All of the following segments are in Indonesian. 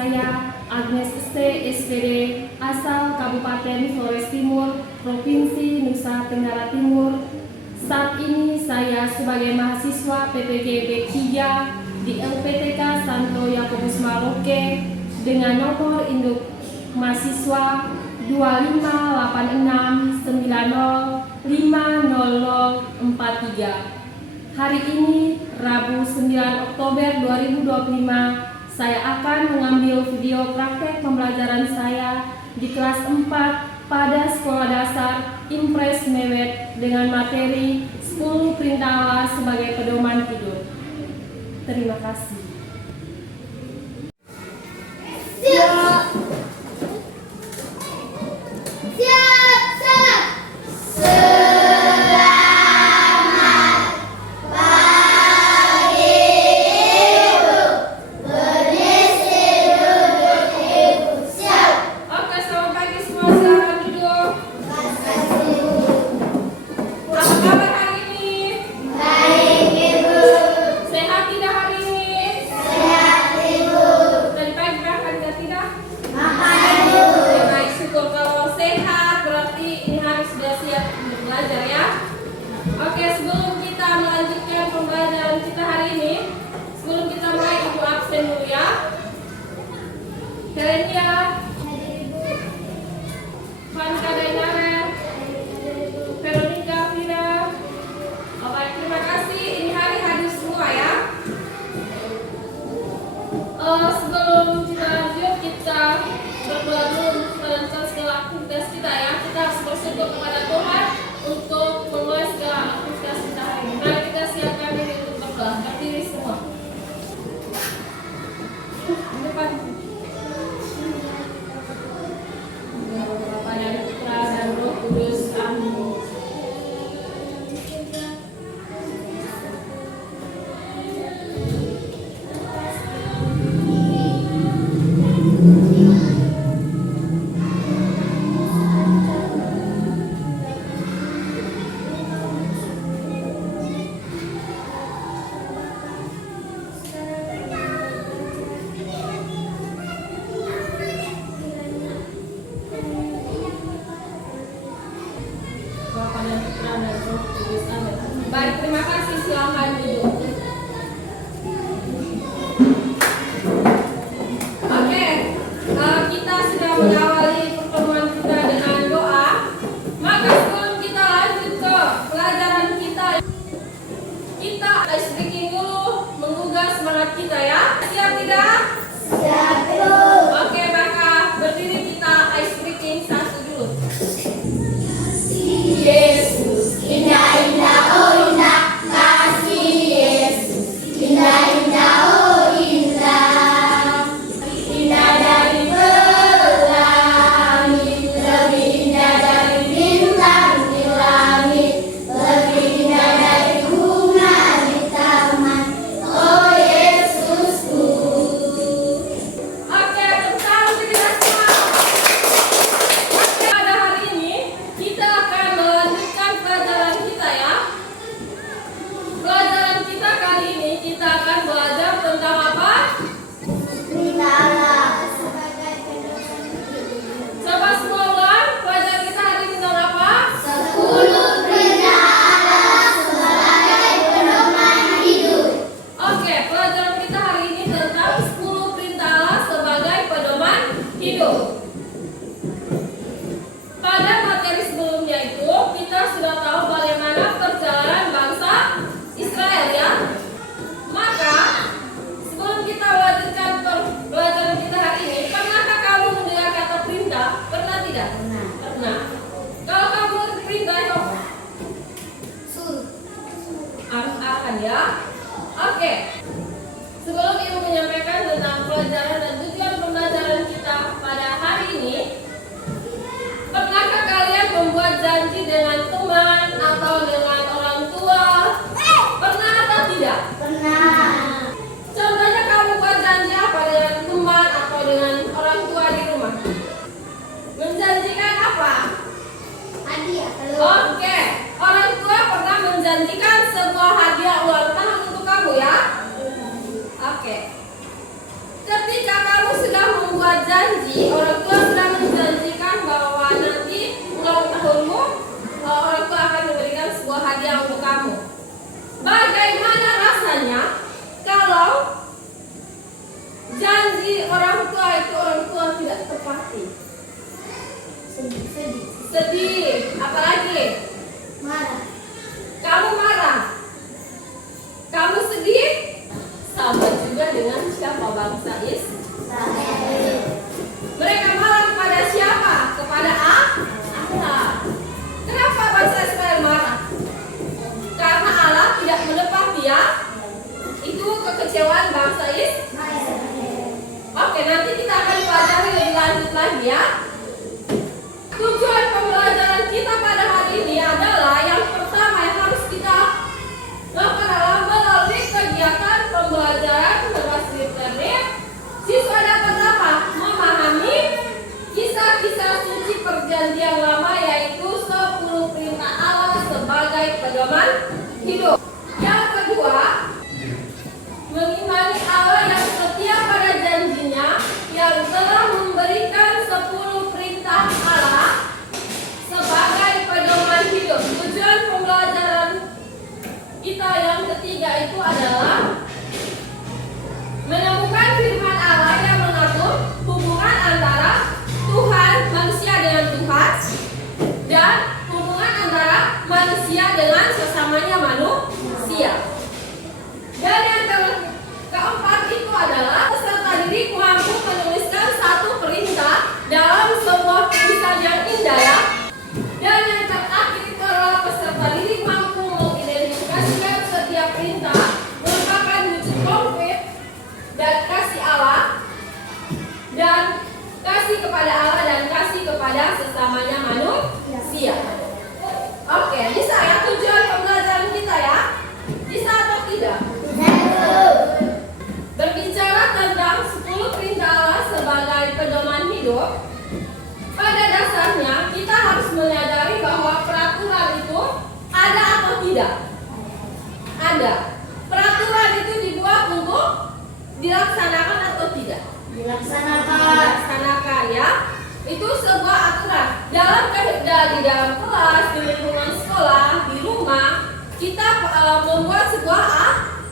saya Agnes ST, SPD, asal Kabupaten Flores Timur, Provinsi Nusa Tenggara Timur. Saat ini saya sebagai mahasiswa PTG B3 di LPTK Santo Yakobus Maroke dengan nomor induk mahasiswa 2586905043. Hari ini, Rabu 9 Oktober 2025, saya akan mengambil video praktek pembelajaran saya di kelas 4 pada sekolah dasar Impres Mewet dengan materi 10 perintah Allah sebagai pedoman hidup. Terima kasih. Oke, sebelum kita melanjutkan pembelajaran kita hari ini, sebelum kita mulai, Ibu absen dulu ya. Helenia, Vanka Dainara, Veronica Vina. Oke, terima kasih. Ini hari hadir semua ya. Sebelum kita lanjut, kita berdoa dulu untuk melanjutkan segala aktivitas kita ya. Kita harus bersyukur kepada Tuhan untuk memulai segala aktivitas kita hari ini. Mari kita siapkan diri untuk berdoa. Berdiri semua. Depan. Bapa dan Putra dan Roh Kudus. Amin. membuat janji, orang tua sudah menjanjikan bahwa nanti ulang tahunmu orang tua akan memberikan sebuah hadiah untuk kamu. Bagaimana rasanya kalau janji orang tua tidak tepati? Sedih. Apalagi? Marah. Kamu marah. Kamu sedih. Sama juga dengan siapa bangsa Israel. Mereka marah kepada siapa? Kepada Allah. Kenapa bangsa Israel marah? Karena Allah tidak menepati ya. Itu kekecewaan bangsa Israel. Oke, nanti kita akan pelajari lebih lanjut lagi ya. Tujuan pembelajaran kita pada hari ini adalah yang pertama yang harus kita lakukan adalah melalui kegiatan pembelajaran berbasis internet. Siswa dapat apa? Memahami kisah-kisah suci perjanjian lama, yaitu 10 perintah Allah sebagai pedoman hidup. Yang kedua, mengimani Allah yang setia pada janjinya yang telah memberikan 10 perintah Allah sebagai pedoman hidup. Tujuan pembelajaran kita yang ketiga itu adalah menemukan firman Allah yang mengatur hubungan antara Tuhan, manusia dengan Tuhan, dan hubungan antara manusia dengan sesamanya manusia. Dan yang keempat itu adalah peserta didik mampu menuliskan satu perintah dalam sebuah tulisan yang indah ya. Dan yang terakhir itu adalah peserta didik mampu mengidentifikasikan setiap perintah merupakan wujud konkret dan kasih Allah, dan kasih kepada Allah dan kasih kepada sesamanya manusia. Oke, bisa ya tujuan pembelajaran kita ya? Bisa atau tidak? Berbicara tentang 10 perintah Allah sebagai pedoman hidup, pada dasarnya kita harus menyadari bahwa peraturan itu ada atau tidak? Ada. Peraturan itu dibuat untuk dilaksanakan atau tidak? Dilaksanakan ya. Itu sebuah aturan. Di dalam kelas, di lingkungan sekolah, di rumah, kita membuat sebuah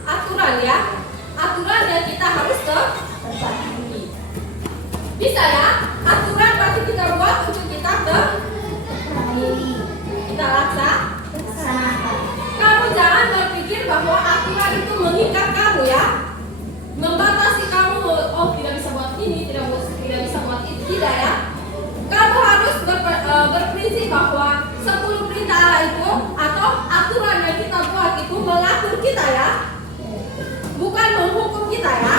aturan ya. Aturan yang kita harus terpatuhi. Bisa ya? Aturan pasti kita buat untuk kita kita laksanakan. Kamu jangan berpikir bahwa aturan itu mengikat kamu ya, membatasi kamu. Oh, tidak bisa buat ini, tidak bisa buat itu, tidak ya. Kamu harus berprinsip bahwa 10 perintah Allah itu atau aturan yang kita buat itu mengatur kita ya, bukan menghukum kita ya.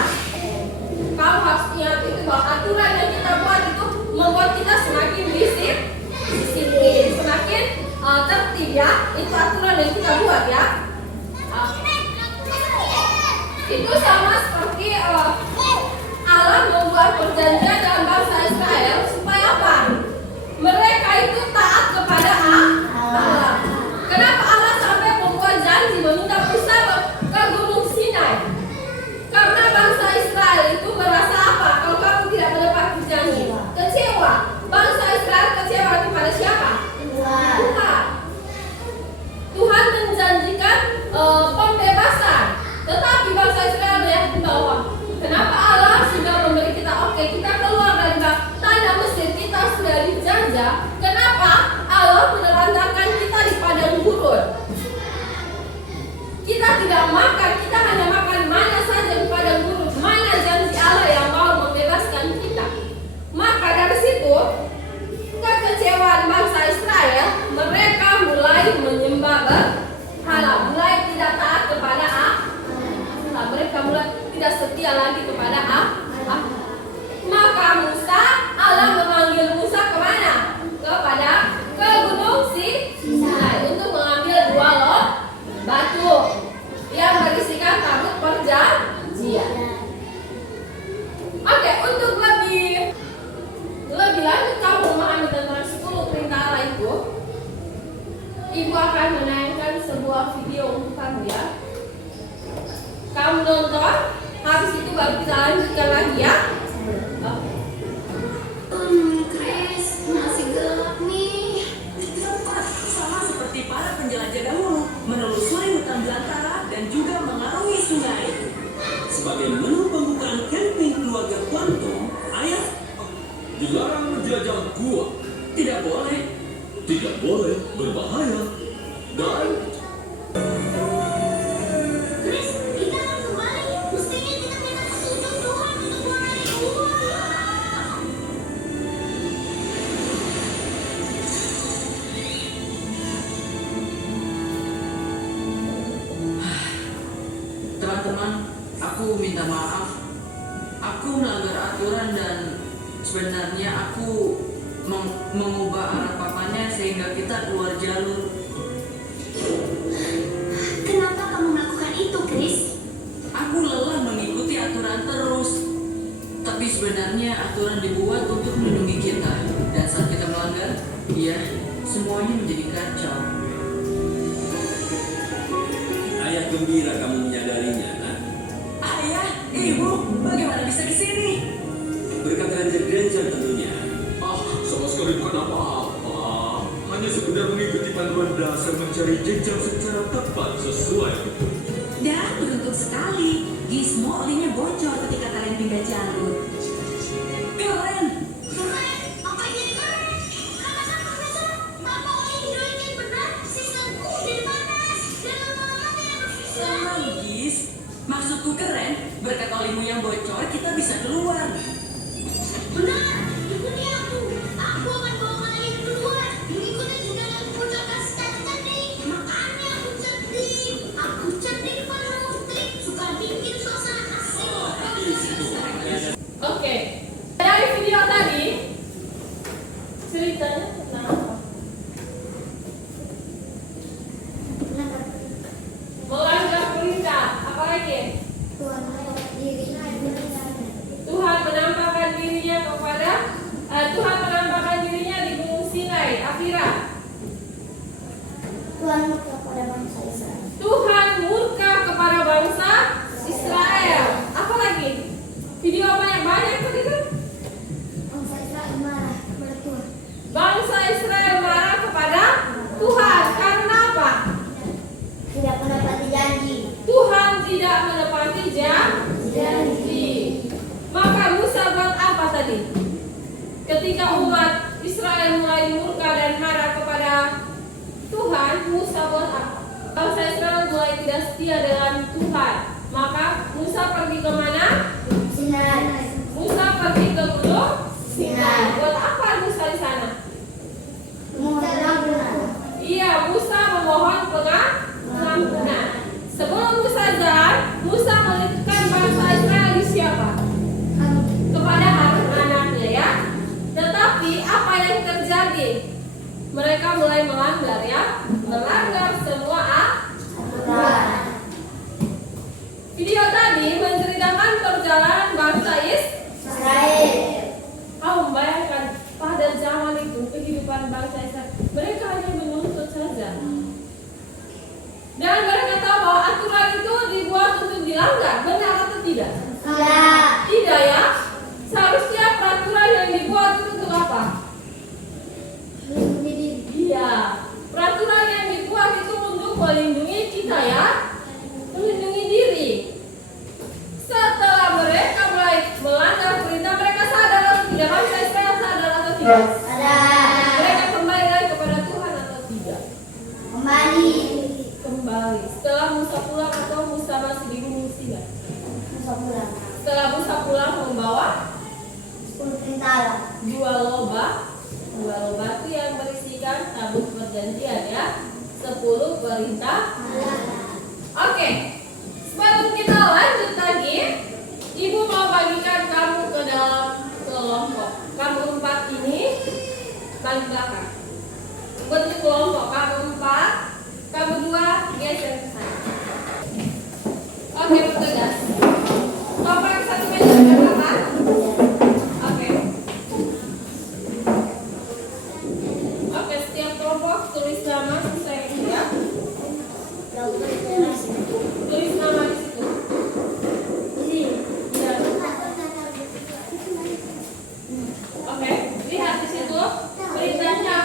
Kamu harus ingat itu bahwa aturan yang kita buat itu membuat kita semakin disiplin, semakin tertib ya. Itu aturan yang kita buat ya. Itu sama seperti Allah membuat perjanjian dengan bangsa Israel supaya apa? Mereka itu taat kepada Allah. Kenapa Allah sampai membuat janji meminta Musa ke Gunung Sinai? Karena bangsa Israel itu merasa apa? Kalau kamu tidak menepati janji, kecewa. Bangsa Israel kecewa kepada siapa? Tuhan. Tuhan menjanjikan pembebasan, tetapi bangsa Israel meyakini bahwa kenapa Allah sudah memberi kita kita keluar dari tanah Mesir, kita sudah dijajah. Kenapa Allah menelantarkan kita di padang gurun? Kita tidak makan, kita hanya makan mana saja di padang gurun. Mana janji Allah yang mau membebaskan kita? Maka dari situ kekecewaan bangsa Israel, mereka mulai menyembah berhala, mulai tidak taat kepada Allah. Mereka mulai tidak setia lagi kepada Allah. Maka Allah memanggil Musa kemana? Ke Gunung Sinai untuk mengambil 2 lot batu yang berisikan tabut perjanjian. Oke, untuk lebih lanjut kamu memahami tentang 10 perintah Allah itu, Ibu akan menayangkan sebuah video untuk kamu ya. Kamu nonton, habis itu baru kita lanjutkan lagi ya. Oke. Tidak boleh. Tidak boleh, berbahaya. Dan Chris, kita harus kembali. Mestinya kita minta petunjuk Tuhan untuk mulai uang. Teman-teman, aku minta maaf. Aku melanggar aturan dan sebenarnya aku mengubah arah papanya sehingga kita keluar jalur. Kenapa kamu melakukan itu, Chris? Aku lelah mengikuti aturan terus. Tapi sebenarnya aturan dibuat untuk melindungi kita. Dan saat kita melanggar, ya, semuanya menjadi kacau. ayah gembira kamu menyadarinya, nak. Ayah, ibu, bagaimana bisa ke sini? Berkat Ranger Granger tentunya. Sama sekali bukan apa-apa. Hanya sekedar mengikuti panduan dasar mencari jejak secara tepat sesuai. Dan beruntung sekali, Gizmo olinya bocor ketika kalian pindah jalur. Keren! Keren, apa ini keren? Karena profesor, tanpa oleh hidrogen yang benar, sistemku jadi panas dan lama-lama tidak berfungsi lagi. Gis, maksudku keren. Berkat olimu yang bocor, kita bisa keluar. Benar, ikuti aku. Aku akan bawa kalian keluar. Mengikuti jejak yang kubocorkan secara cerdik. Makanya aku cerdik. Aku cerdik penuh trik. Suka bikin suasana asik. Oke, dari video tadi ceritanya tentang apa? Melanggar perintah, apa lagi? Tuhan menampakkan dirinya kepada Tuhan menampakkan dirinya di Gunung Sinai, Afira. Tuhan kepada bangsa Israel. Tuhan murka kepada bangsa Israel. Apa lagi? Video apa yang banyak tadi kan? Bangsa Israel marah kepada Tuhan. Bangsa Israel marah kepada Tuhan karena apa? Tidak menepati janji. Tuhan tidak menepati janji. Maka Musa buat apa tadi? Ketika umat Israel mulai murka dan marah kepada Tuhan, Musa buat apa? Bangsa Israel mulai tidak setia dengan Tuhan. Maka Musa pergi ke mana? Sinai. Musa pergi ke Gunung Sinai. Buat apa Musa di sana? Mengampunan. Iya, Musa memohon pengampunan. Sebelum Musa jalan, Musa menitipkan bangsa Israel di siapa? Kepada Harun anaknya ya. Tetapi apa yang terjadi? Mereka mulai melanggar ya, melanggar semua aturan. Video tadi menceritakan perjalanan bangsa Israel. Kau membayangkan pada zaman itu kehidupan bangsa Israel, mereka hanya menuntut saja. Dan mereka tahu bahwa aturan itu dibuat untuk dilanggar, benar atau tidak? Tidak. Tidak ya. Seharusnya peraturan yang dibuat itu untuk apa? Iya. Peraturan yang dibuat itu untuk melindungi kita ya, melindungi diri. Setelah mereka mulai melanggar perintah, mereka sadar atau tidak? Bangsa Israel sadar atau tidak? Mereka kembali lagi kepada Tuhan atau tidak? Kembali. Kembali. Setelah Musa pulang atau Musa masih di Gunung Sinai? Musa pulang. Setelah Musa pulang membawa 10 perintah. dua loba itu yang berisikan tabut perjanjian ya, 10 perintah. Oke, sebelum kita lanjut lagi, Ibu mau bagikan kamu ke dalam kelompok. Kamu 4 ini paling belakang. Bentuk kelompok kamu 4, kamu 2 geser ke sana. Oke, bertugas. Kelompok yang satu meja ke belakang. Oke. Oke, setiap kelompok tulis nama sesuai ya. Tulis nama di situ. Iya. Oke, lihat di situ perintahnya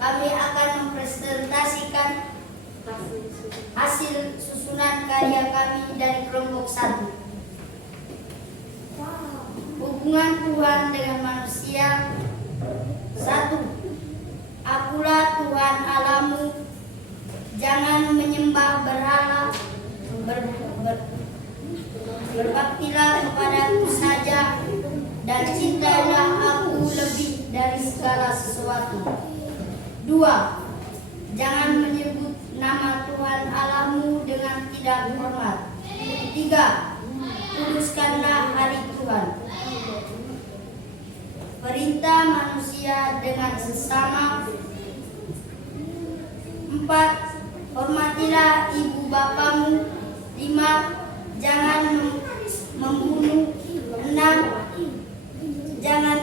kami akan mempresentasikan hasil susunan karya kami dari kelompok 1. Hubungan Tuhan dengan manusia. 1. Akulah Tuhan Allahmu. Jangan menyembah berhala. Berbaktilah kepadaku saja dan cintailah aku lebih dari segala sesuatu. 2. Jangan menyebut nama Tuhan Allahmu dengan tidak hormat. 3. Kuduskanlah hari Tuhan. Perintah manusia dengan sesama. 4. Hormatilah ibu bapamu. 5. Jangan membunuh. 6. Jangan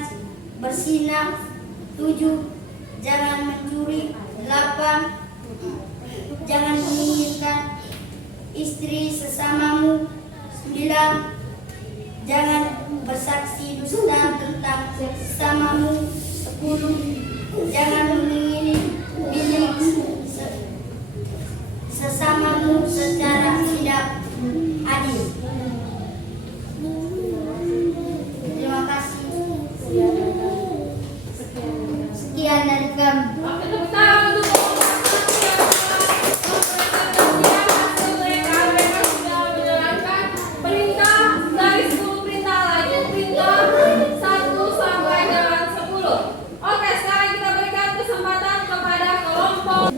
berzina. 7. Jangan mencuri. 8. Jangan menginginkan istri sesamamu. 9. Jangan bersaksi dusta tentang sesamamu. 10. Jangan mengingini milik sesamamu secara tidak adil. Terima kasih. Sekian dari kami. Oke, tepuk tangan untuk mereka sudah menjalankan perintah dari 10 perintah lain, perintah 1 sampai dengan 10. Oke, sekarang kita berikan kesempatan kepada kelompok.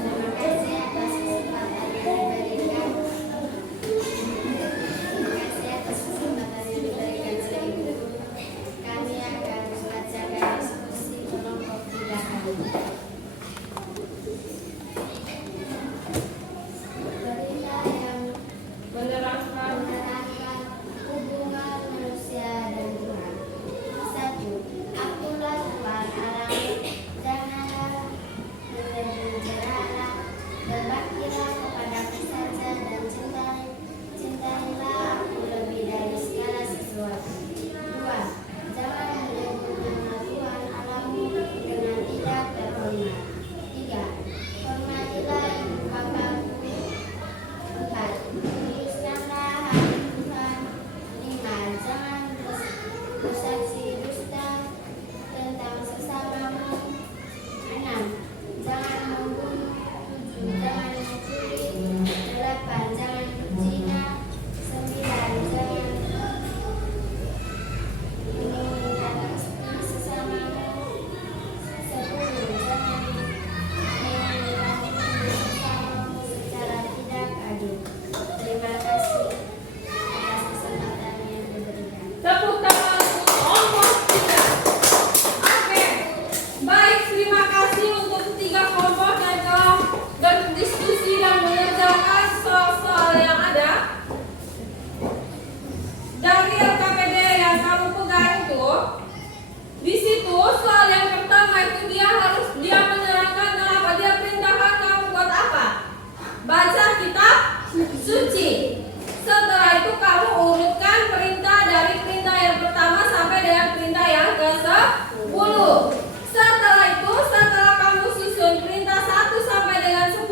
Terima kasih atas kesempatan yang diberikan. Terima kasih atas kesempatan yang diberikan oleh Ibu. Kami akan membacakan diskusi kelompok 3 kami. Berita yang Menerangkan menerangkan hubungan manusia dan Tuhan. 1. Akulah Tuhan Allahmu. Janganlah menjadi berhala. Berbaktilah kepadaku saja dan cintailah aku lebih dari segala sesuatu. 2. Jangan menyebut nama Tuhan Allahmu dengan tidak terhormat. 3. Hormatilah ibu bapamu. 4. Kuduskanlah hari Tuhan. 5. Jangan bersaksi dusta tentang sesamamu. 6. Jangan membunuh. 7. Jangan mencuri. 8. Jangan berzina. 9. Jangan menginginkan istri sesamamu. 10. Jangan menginginkan istri sesamamu secara tidak adil. Terima kasih atas kesempatan yang diberikan. tepuk tangan untuk kelompok 3. Oke, baik, terima kasih untuk 3 kelompok yang telah berdiskusi dan mengerjakan soal-soal yang ada. Dari LKPD yang kamu pegang itu, di situ soal yang pertama itu dia menerangkan kenapa dia perintahkan kamu buat apa? Baca kitab suci. Setelah itu kamu urutkan perintah dari perintah yang pertama sampai dengan perintah yang ke-10. Setelah itu, setelah kamu susun perintah 1 sampai dengan 10,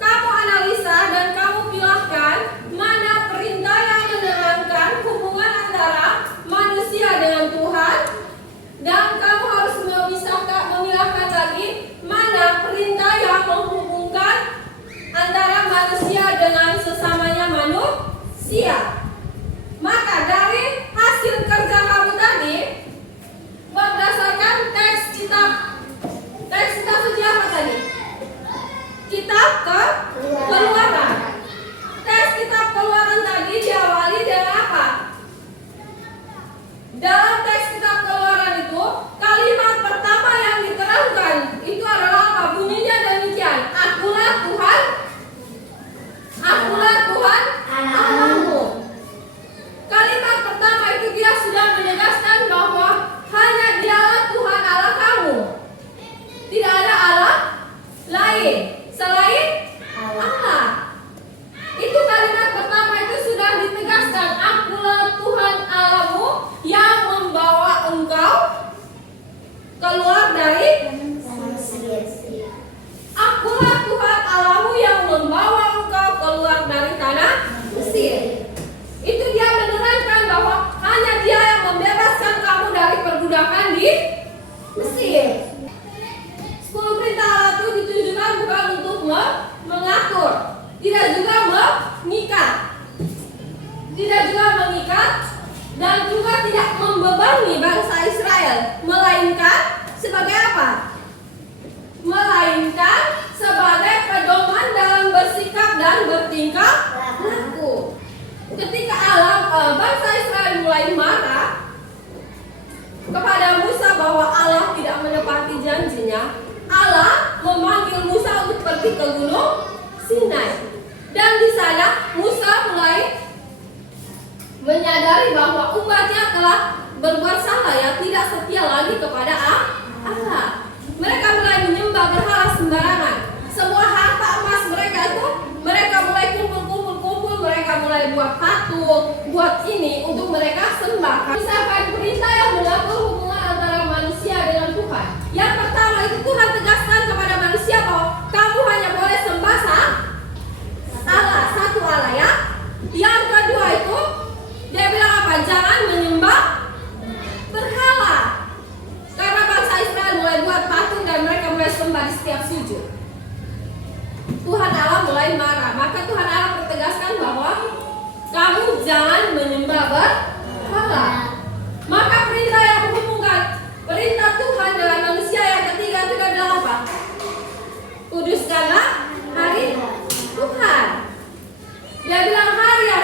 kamu analisa dan kamu pilahkan mana perintah yang menerangkan hubungan antara manusia dengan Tuhan, dan kamu harus memilahkan lagi mana perintah yang menghubungkan antara manusia dengan sesamanya manusia. Maka dari hasil kerja kamu tadi, berdasarkan teks kitab suci apa tadi? Kitab Keluaran. Teks kitab Keluaran tadi diawali dengan apa? Dalam teks kitab Keluaran itu, kalimat pertama yang diterangkan itu adalah apa? Bunyinya demikian: Akulah Tuhan Allahmu. mengikat dan juga tidak membebani bangsa Israel, melainkan sebagai apa? Melainkan sebagai pedoman dalam bersikap dan bertingkah laku. Ketika bangsa Israel mulai marah kepada Musa bahwa Allah tidak menepati janjinya, Allah memanggil Musa untuk pergi ke gunung Sinai. Dan di sana Musa mulai menyadari bahwa umatnya telah berbuat salah, ya, tidak setia lagi kepada Allah. Mereka mulai menyembah berhala sembarangan. Semua harta emas mereka itu mereka mulai kumpul, mereka mulai buat patung, buat ini untuk mereka sembah. Misalkan perintah yang mengatur hubungan antara manusia dengan Tuhan. Yang pertama itu Tuhan tegaskan kepada manusia bahwa kamu hanya boleh sembah satu Allah, ya. Yang kedua itu dia bilang apa? Jangan menyembah berhala. Karena bangsa Israel mulai buat patung dan mereka mulai sembah di setiap sujud. Tuhan Allah mulai marah. Maka Tuhan Allah bertegaskan bahwa kamu jangan menyembah berhala. Maka perintah yang menghubungkan perintah Tuhan dengan manusia yang ketiga itu adalah apa? Kuduskanlah hari Tuhan. Dia bilang hari ya,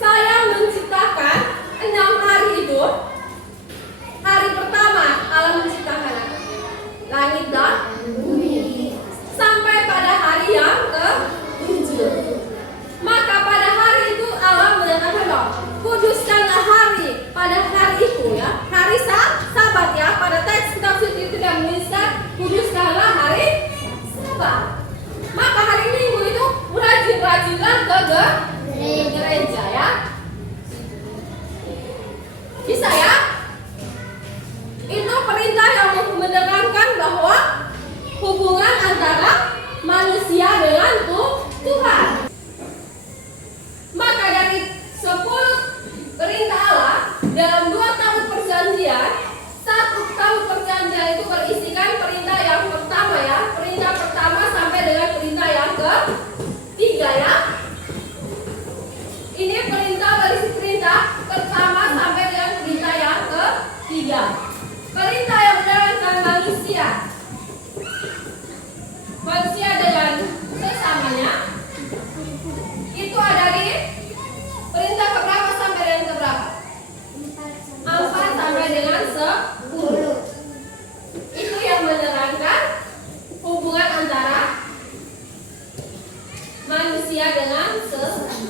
saya menciptakan 6 hari itu. Hari pertama Allah menciptakan langit dan bumi. Sampai pada hari yang ke-7. Maka pada hari itu Allah menyatakan bahwa kuduskanlah hari. Pada hari itu, ya, hari Sabat, ya. Pada teks kitab suci itu dia menuliskan kuduskanlah hari Sabat. Maka hari Minggu itu rajin-rajinlah ke gereja, ya. Bisa, ya? Itu perintah yang menerangkan bahwa hubungan antara manusia dengan Tuhan. Maka dari 10 perintah Allah dalam 2 tahun perjanjian, 1 tahun perjanjian itu berisikan perintah yang pertama, ya. Perintah pertama sampai dengan perintah yang ke-3, ya. Ini perintah berisi perintah pertama sampai dengan perintah yang ke-3. Perintah yang menerangkan manusia dengan sesamanya itu ada di perintah keberapa sampai dengan keberapa? 4 sampai dengan 10. Itu yang menerangkan hubungan antara manusia dengan sesama.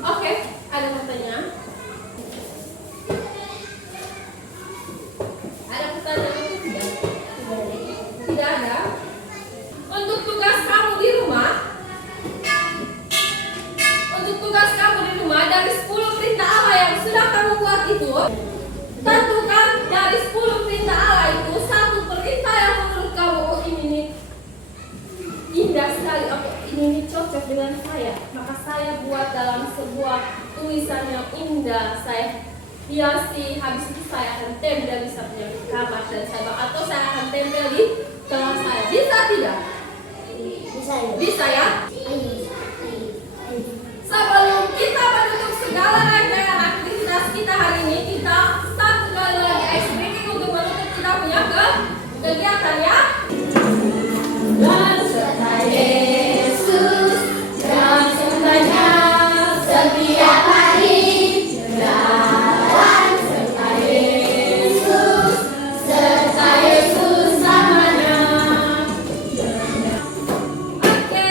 Oke, ada pertanyaan? Ada pertanyaan itu tidak? Tidak ada. Untuk tugas kamu di rumah, dari 10 perintah Allah yang sudah kamu buat itu, tentukan dari 10 perintah Allah itu 1 perintah yang menurut kamu, oh ini indah sekali, ini cocok dengan saya. Maka saya buat dalam sebuah tulisan yang indah, saya hiasi, habis itu saya akan tempel di samping kamar dan saya, atau saya akan tempel di kelas saya. Bisa tidak? Bisa, ya? Sebelum kita menutup segala rangkaian aktivitas kita hari ini, kita satu kali lagi ice breaking untuk menutup kita punya kegiatan, ya. Dan serta Yesus dan sertanya setiap hari. Dan serta Yesus selamanya. Oke,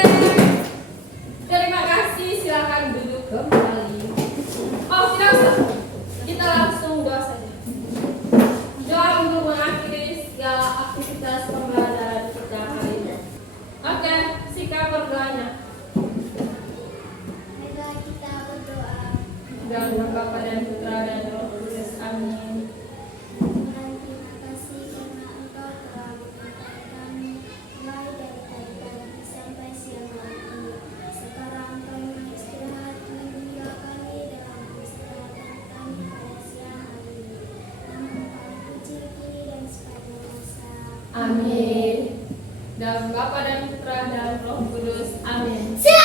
terima kasih. Silakan duduk kembali. Oh, tidak usah. Kita langsung doa saja. Doa untuk mengakhiri segala aktivitas pembelajaran kita hari ini. Oke, sikap berdoanya. Mari kita berdoa. Dalam nama Bapa dan Putra dan Roh Kudus. Amin. Tuhan, terima kasih karena Engkau telah menyertai kami mulai dari tadi pagi sampai siang hari ini. Sekarang kami istirahat, meninggal kami dalam istirahat kami pada siang hari ini. Namun kami puji kini dan sepanjang masa. Amin. Dalam Bapa dan Putra dan Roh Kudus. Amin. Siap!